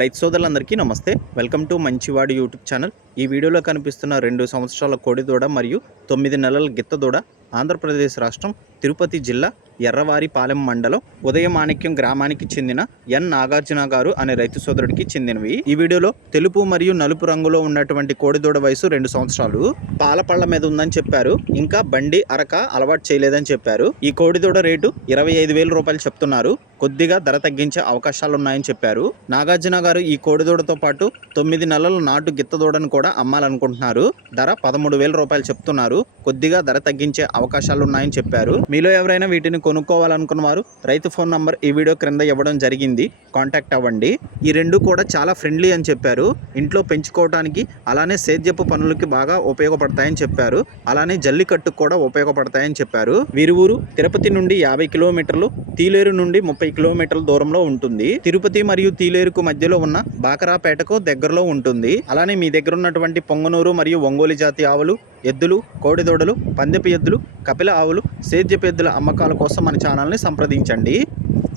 రైతు సోదరులందరికీ నమస్తే. వెల్కమ్ టు మంచివాడి యూట్యూబ్ ఛానల్. ఈ వీడియోలో కనిపిస్తున్న 2 సంవత్సరాల కోడిదూడ మరియు 9 నెలల గిత్తదూడ ఆంధ్రప్రదేశ్ రాష్ట్రం తిరుపతి జిల్లా ఎర్రవారిపాలెం మండలం ఉదయమాణిక్యం గ్రామానికి చెందిన ఎన్ నాగార్జున గారు అనే రైతు సోదరుడికి చెందినవి. ఈ వీడియోలో తెలుపు మరియు నలుపు రంగులో ఉన్నటువంటి కోడిదూడ వయసు 2 సంవత్సరాలు, పాల పళ్ళ మీద ఉందని చెప్పారు. ఇంకా బండి అరక అలవాటు చేయలేదని చెప్పారు. ఈ కోడిదూడ రేటు 25,000 రూపాయలు చెప్తున్నారు. కొద్దిగా ధర తగ్గించే అవకాశాలు ఉన్నాయని చెప్పారు. నాగార్జున గారు ఈ కోడిదూడతో పాటు 9 నెలల నాటు గిత్తదూడను కూడా అమ్మాలనుకుంటున్నారు. ధర 13,000 రూపాయలు చెప్తున్నారు. కొద్దిగా ధర తగ్గించే అవకాశాలు ఉన్నాయని చెప్పారు. మీలో ఎవరైనా వీటిని కొనుక్కోవాలనుకున్న వారు రైతు ఫోన్ నంబర్ ఈ వీడియో క్రింద ఇవ్వడం జరిగింది, కాంటాక్ట్ అవ్వండి. ఈ రెండు కూడా చాలా ఫ్రెండ్లీ అని చెప్పారు. ఇంట్లో పెంచుకోవడానికి అలానే సేద్యపు పనులకి బాగా ఉపయోగపడతాయని చెప్పారు. అలానే జల్లికట్టుకు కూడా ఉపయోగపడతాయని చెప్పారు. వీరి ఊరు తిరుపతి నుండి 50 కిలోమీటర్లు, తీలేరు నుండి 30 కిలోమీటర్ల దూరంలో ఉంటుంది. తిరుపతి మరియు తీలేరుకు మధ్యలో ఉన్న బాకరాపేటకు దగ్గరలో ఉంటుంది. అలానే మీ దగ్గర ఉన్నటువంటి పొంగనూరు మరియు ఒంగోలు జాతి ఆవులు, ఎద్దులు, కోడిదూడలు, పందెపు ఎద్దులు, కపిల ఆవులు, సేద్యపు ఎద్దుల అమ్మకాల కోసం మన ఛానల్ని సంప్రదించండి.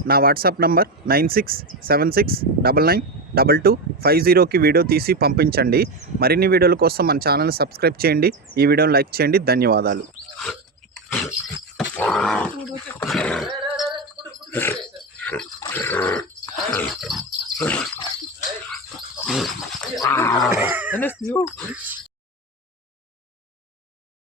నా వాట్సాప్ నంబర్ 9676992250కి వీడియో తీసి పంపించండి. మరిన్ని వీడియోల కోసం మన ఛానల్ని సబ్స్క్రైబ్ చేయండి. ఈ వీడియోని లైక్ చేయండి. ధన్యవాదాలు.